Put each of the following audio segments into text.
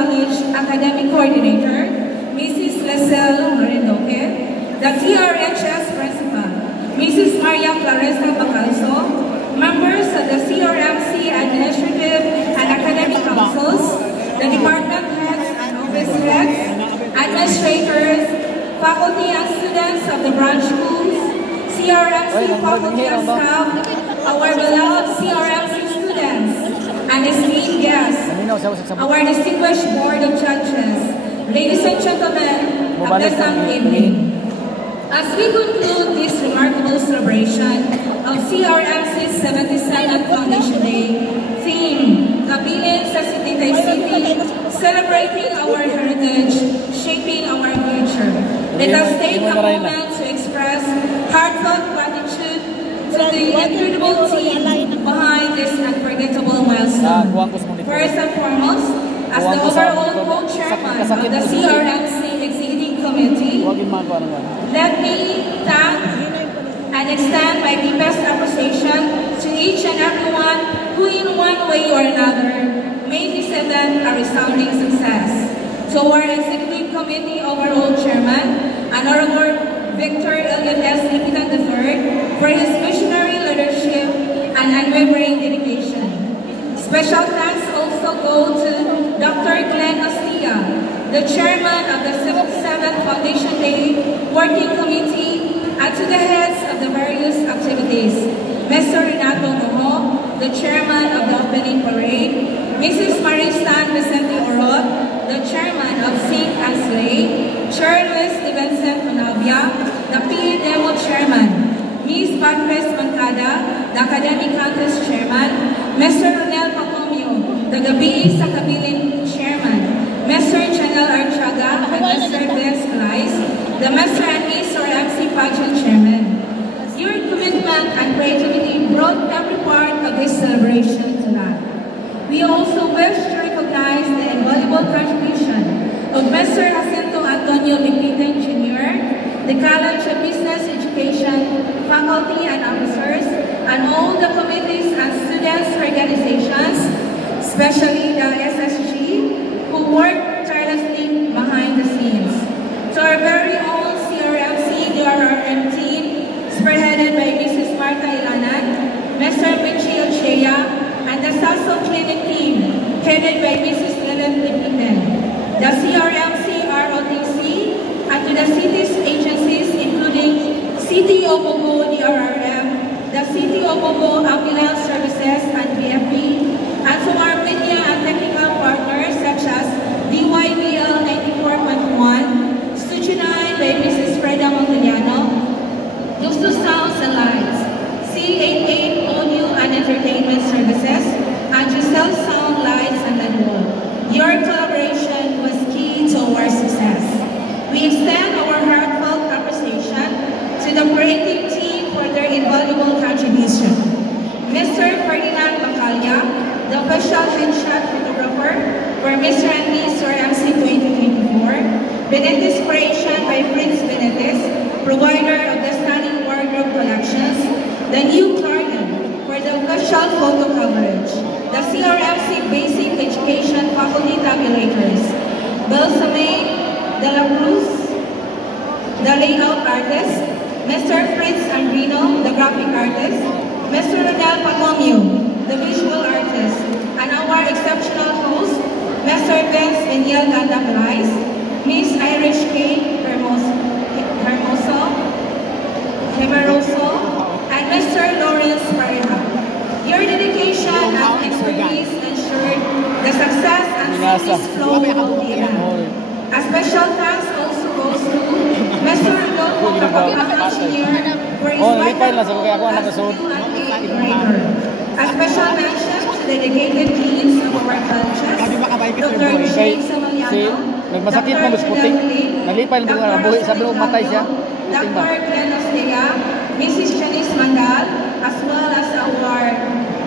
College Academic Coordinator, Mrs. Lesel Marindoque, the CRHS Principal, Mrs. Maria Clarissa Bacalso, members of the CRMC Administrative and Academic Councils, the department heads and office heads, administrators, faculty and students of the branch schools, CRMC faculty and staff, our beloved CRMC students, and esteemed guests, our distinguished board of judges, ladies and gentlemen, a pleasant evening. As we conclude this remarkable celebration of CRMC's 77th Foundation Day, theme, Kabilin sa Sititay City, celebrating our heritage, shaping our future. Let us take a moment to express heartfelt gratitude to the incredible team behind this unforgettable milestone. First and foremost, as the overall co-chairman of the CRMC Executive Committee, let me thank and extend my deepest appreciation to each and everyone who in one way or another made this event a resounding success. To our Executive Committee overall Chairman, Honorable Victor Elliot S. Lipitan III, for his visionary leadership and unwavering dedication. Special thanks also go to Dr. Glenn Castilla, the Chairman of the 77th Foundation Day Working Committee, and to the heads of the various activities, Mr. Renato Noho, the Chairman of the Opening Parade, Mrs. Maristan Vicente Orod, the Chairman of Sing and Slay, Chair Luis de Vincent Onavia, the PE Demo Chairman, Ms. Patres Mancada, the Academic Contest Chairman, Mr. Ronel Pacomio, the Gabi sa Kabilin Chairman, Mr. Chanel Archaga, and Mr. Glenn Scalise, the Mr. and Ms. or MC Pageant Chairman. Your commitment and creativity brought every part of this celebration to life. We also wish to recognize the invaluable contribution of Mr. Jacinto Antonio Lipitan Jr., the College of Business Education, faculty and officers, and all the committees and students' organizations, especially the SSG, who worked tirelessly behind the scenes. To our very own CRMC DRRM team, spearheaded by Mrs. Marta Ilanan, Mr. Michi Ochea, and the SASO Clinic team, headed by Mrs. Lilith Lipitan, the CRMC ROTC, and to the city's agencies, including City of Obo DRRM, the City of Obo Ambulance Services and PFP, and to our media and technical partners such as DYBL 94.1, Studio 9 by Mrs. Freda Montellano, Justo Sounds and Lights, C88 Audio and Entertainment Services, and Giselle Sound, Lights and Ledwall. Your collaboration was key to our success. We extend our heartfelt appreciation to the creative team for their invaluable contribution. Mr. Ferdinand Bacalia, the official headshot photographer for Mr. and Ms. MC 2024, Benitez Creation by Prince Benitez, provider of the stunning wardrobe collections, the New Clarendon for the official photo coverage, the CRMC Basic Education Faculty Tabulators, Belsame de la Cruz, the layout artist, Mr. Fritz Andrino, the graphic artist, Mr. Ronel Pacomio, the visual artist, and our exceptional host, Mr. Vince Veniel Gandapalais, Miss Irish K. Hemeroso, and Mr. Lawrence Pareja. Your dedication and expertise ensured the success and seamless flow of the event. A special thanks also goes to Mr. Rodolfo Capacana Jr. for his vital role as Q&A moderator. A special mention to the dedicated teams of our colleges, Dr. Jane Samaliano, nagmasakit mo musputing, nalipay ng mga buhay sa blog matay siya. Dr. Glenn Ostea, Mrs. Janice Mandal, as well as our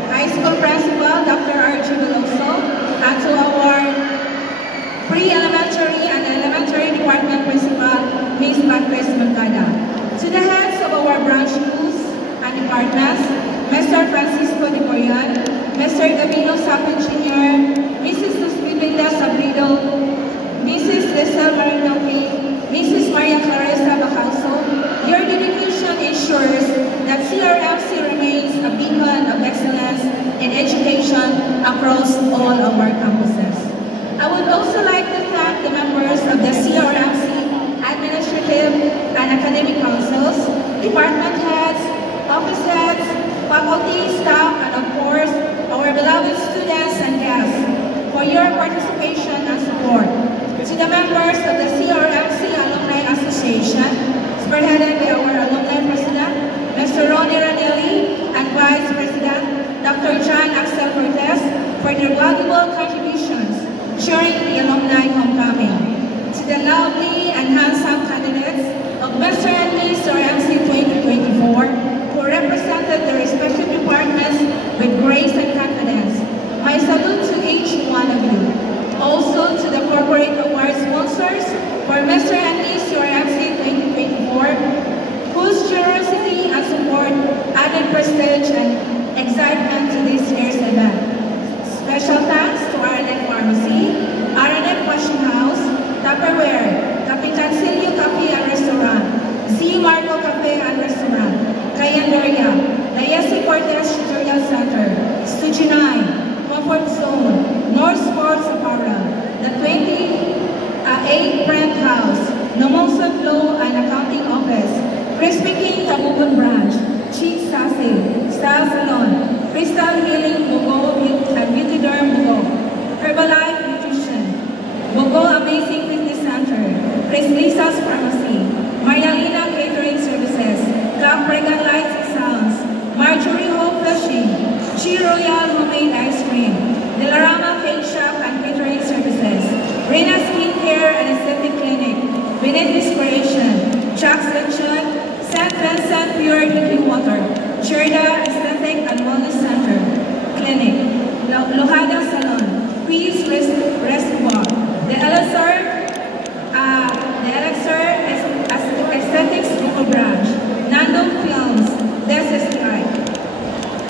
high school principal, Dr. R.G. Veloso, and to our pre-elementary and elementary department principal, Ms. Patres Mancada. To the heads of our branch schools and departments, Mr. Francisco de Corian, Mr. Gabino Sapan Jr., Mrs. Lucinda Sabrido, Mrs. Lisa Marinoki, Mrs. Maria Clarissa Bacalso, your dedication ensures that CRMC remains a beacon of excellence in education across all of our campuses. I would also like to thank the members of the CRMC administrative and academic councils, department heads, office heads, faculty, staff, and of course, our beloved students and guests for your participation and support. To the members of the CRMC Alumni Association, spearheaded by our Alumni President, Mr. Ronnie Ranelli, and Vice President, Dr. John Axel Cortez, for their valuable contributions during the Alumni Homecoming. To the lovely and handsome candidates of Mr. and Miss CRMC 2024, who represented their respective departments with grace and confidence, my salute to each one of you. Also to the corporate award sponsors for Mr. and Miss CRMC 2024, whose generosity and support added prestige and excitement to this year's event. Special thanks to RNF Pharmacy, RNF Washing House, Tupperware, Capitan Silvio Cafe and Restaurant, Z. Marco Cafe and Restaurant, Cayandoria, Diesi Cortez Tutorial Center, Studio 9, Comfort Zone, North Sports Apparel, the 28 Brent House, Nomonson Law and Accounting Office, Crispy King Tamugon Branch, Cheese Sassy, Style Salon, Crystal Healing Bugo and Beauty Derm Bugo, Herbalife Nutrition, Bugo Amazing Fitness Center, Chris Lisa's Pharmacy, Marialina Catering Services, Club Pregan Lights and Sounds, Marjorie Hope Flushing, Chi Royal Homemade Ice Cream, Delarama Cake Shop and Catering Services, Rena Skincare and Aesthetic Clinic, Benet Inspiration, Jack's Luncheon, St. Vincent Pure Drinking Water, Cherda Aesthetic and Wellness Center, Clinic, Lohada Salon, Peace Reservoir, the Elixir Aesthetics Local Branch, Nando Films, SSI.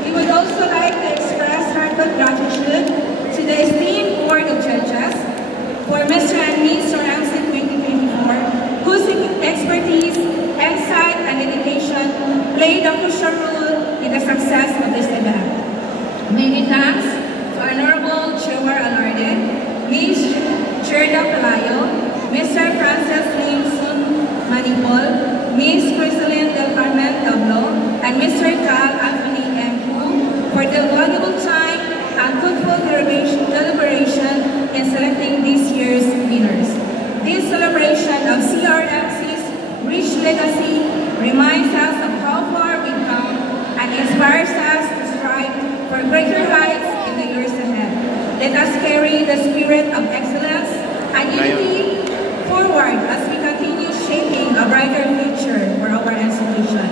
We would also like to express heartfelt gratitude to the esteemed Board of Judges for Mr. and Miss CRMC 2024, whose expertise, insight, and dedication played a crucial role in the success of this event. Many thanks to Honorable Chair Alarde, Ms. Cherda Palayo, Mr. Francis Limson Manipol, Ms. Criselyn Del Carmen Tablo, and Mr. Cal Anthony M. Hu for their valuable time and fruitful deliberation in selecting this year's winners. This celebration of CRMC's rich legacy reminds us of how far we've come and inspires us to strive for greater heights in the years ahead. Let us carry the spirit of excellence and unity forward as we continue shaping a brighter future for our institution.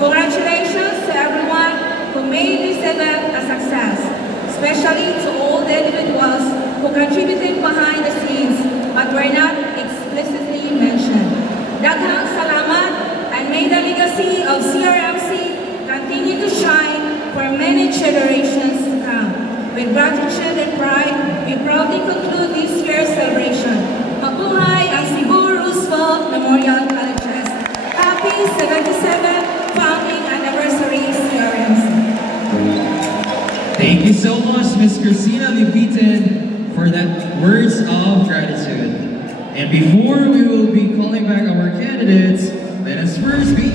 Congratulations to everyone who made this event a success, especially to all the individuals who contributed behind the scenes but were not explicitly mentioned. Daghang salamat, and may the legacy of CRMC continue to shine for many generations to come. With gratitude and pride, we proudly conclude this year's celebration. Mabuhay ang Cebu Roosevelt Memorial Colleges. Happy 77th founding anniversary, CRMC. Thank you so much, Ms. Christina Lipitan, for that words of gratitude. And before we will be calling back our candidates, let us first be